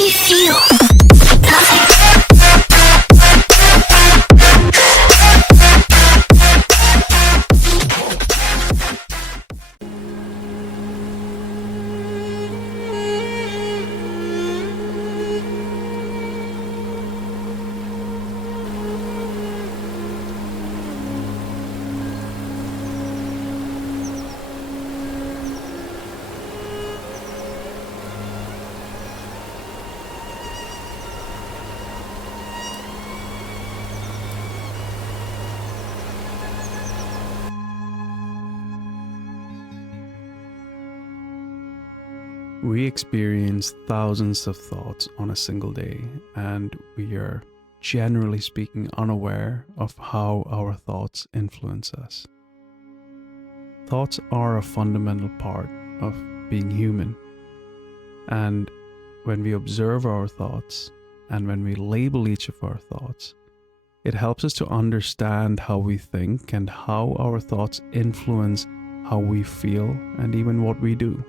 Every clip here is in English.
do you feel? Nothing. We experience thousands of thoughts on a single day, and we are, generally speaking, unaware of how our thoughts influence us. Thoughts are a fundamental part of being human, and when we observe our thoughts and when we label each of our thoughts, it helps us to understand how we think and how our thoughts influence how we feel and even what we do.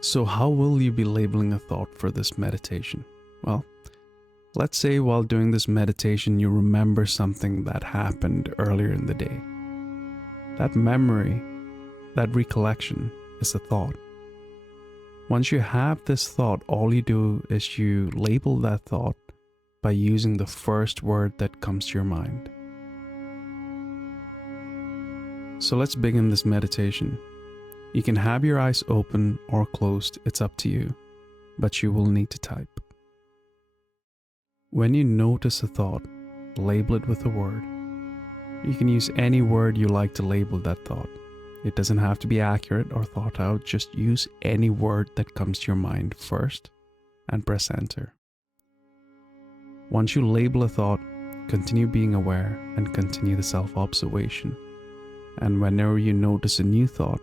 So how will you be labeling a thought for this meditation? Well, let's say while doing this meditation you remember something that happened earlier in the day. That memory, that recollection is a thought. Once you have this thought, all you do is you label that thought by using the first word that comes to your mind. So let's begin this meditation. You can have your eyes open or closed, it's up to you, but you will need to type. When you notice a thought, label it with a word. You can use any word you like to label that thought. It doesn't have to be accurate or thought out, just use any word that comes to your mind first and press enter. Once you label a thought, continue being aware and continue the self-observation. And whenever you notice a new thought,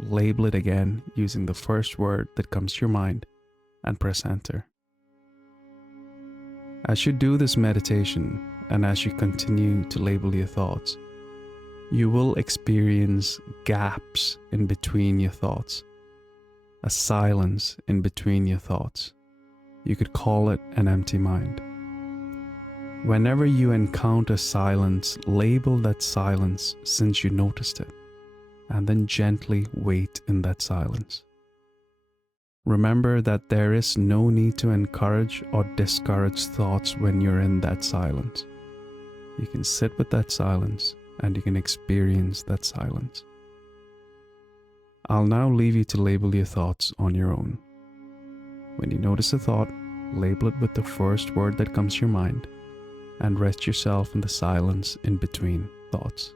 label it again using the first word that comes to your mind and press enter. As you do this meditation and as you continue to label your thoughts, you will experience gaps in between your thoughts, a silence in between your thoughts. You could call it an empty mind. Whenever you encounter silence, label that silence since you noticed it, and then gently wait in that silence. Remember that there is no need to encourage or discourage thoughts when you're in that silence. You can sit with that silence and you can experience that silence. I'll now leave you to label your thoughts on your own. When you notice a thought, label it with the first word that comes to your mind and rest yourself in the silence in between thoughts.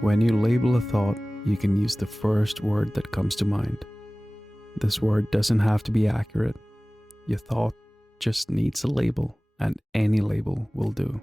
When you label a thought, you can use the first word that comes to mind. This word doesn't have to be accurate. Your thought just needs a label, and any label will do.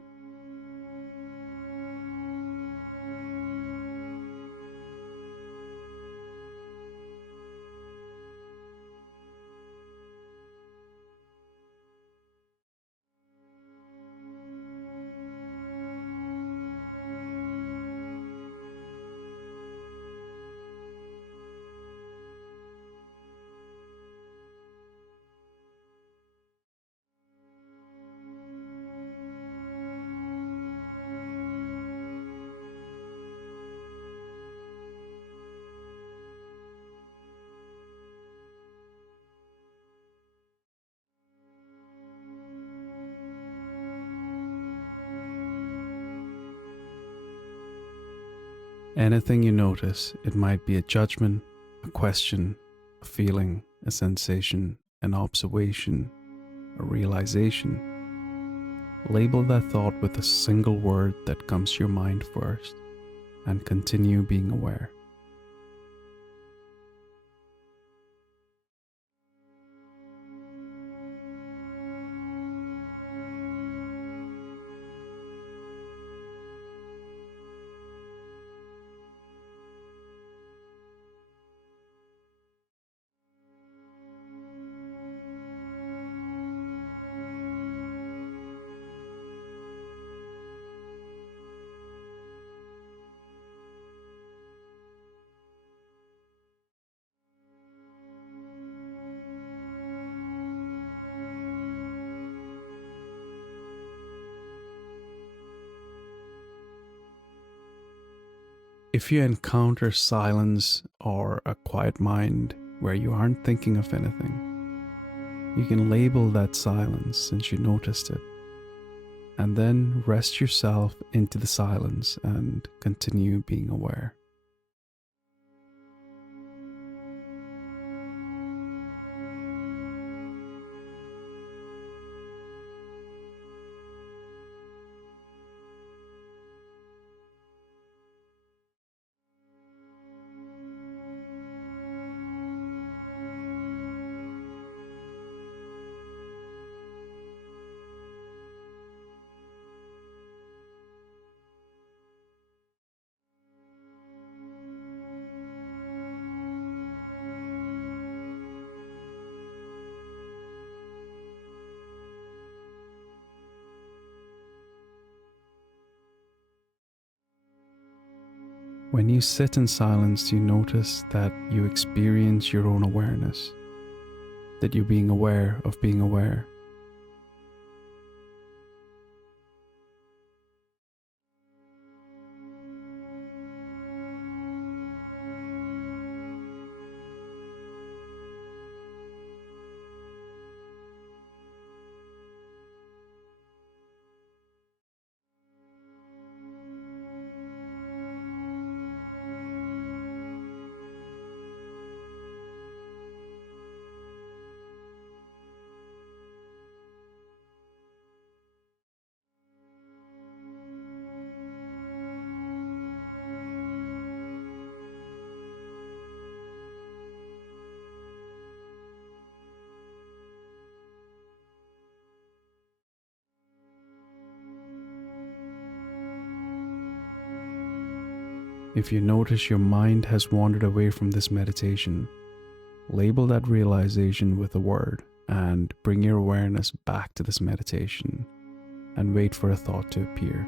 Anything you notice, it might be a judgment, a question, a feeling, a sensation, an observation, a realization. Label that thought with a single word that comes to your mind first, and continue being aware. If you encounter silence or a quiet mind where you aren't thinking of anything, you can label that silence since you noticed it, and then rest yourself into the silence and continue being aware. When you sit in silence, you notice that you experience your own awareness, that you're being aware of being aware. If you notice your mind has wandered away from this meditation, label that realization with a word and bring your awareness back to this meditation and wait for a thought to appear.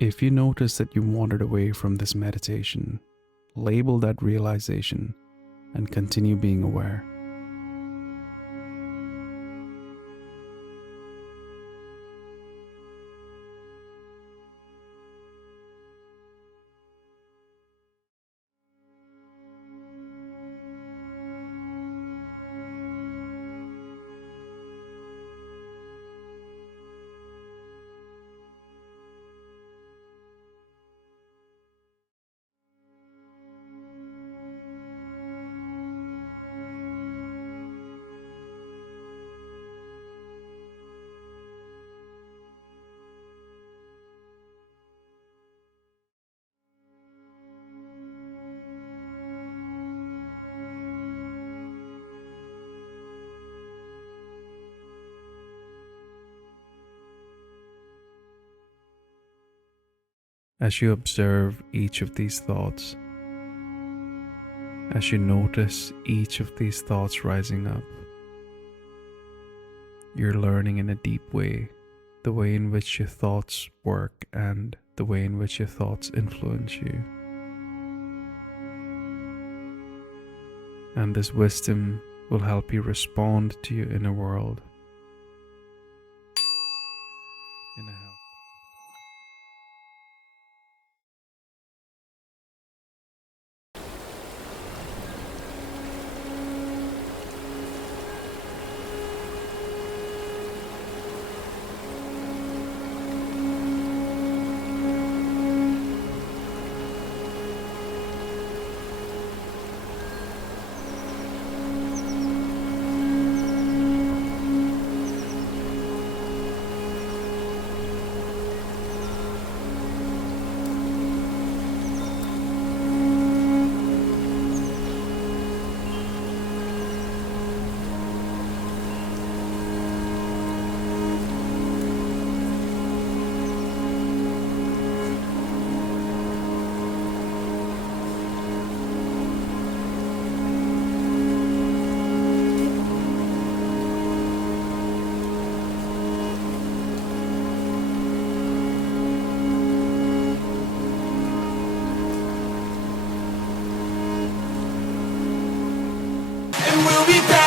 If you notice that you wandered away from this meditation, label that realization and continue being aware. As you observe each of these thoughts, as you notice each of these thoughts rising up, you're learning in a deep way the way in which your thoughts work and the way in which your thoughts influence you. And this wisdom will help you respond to your inner world in a healthy. And we'll be back.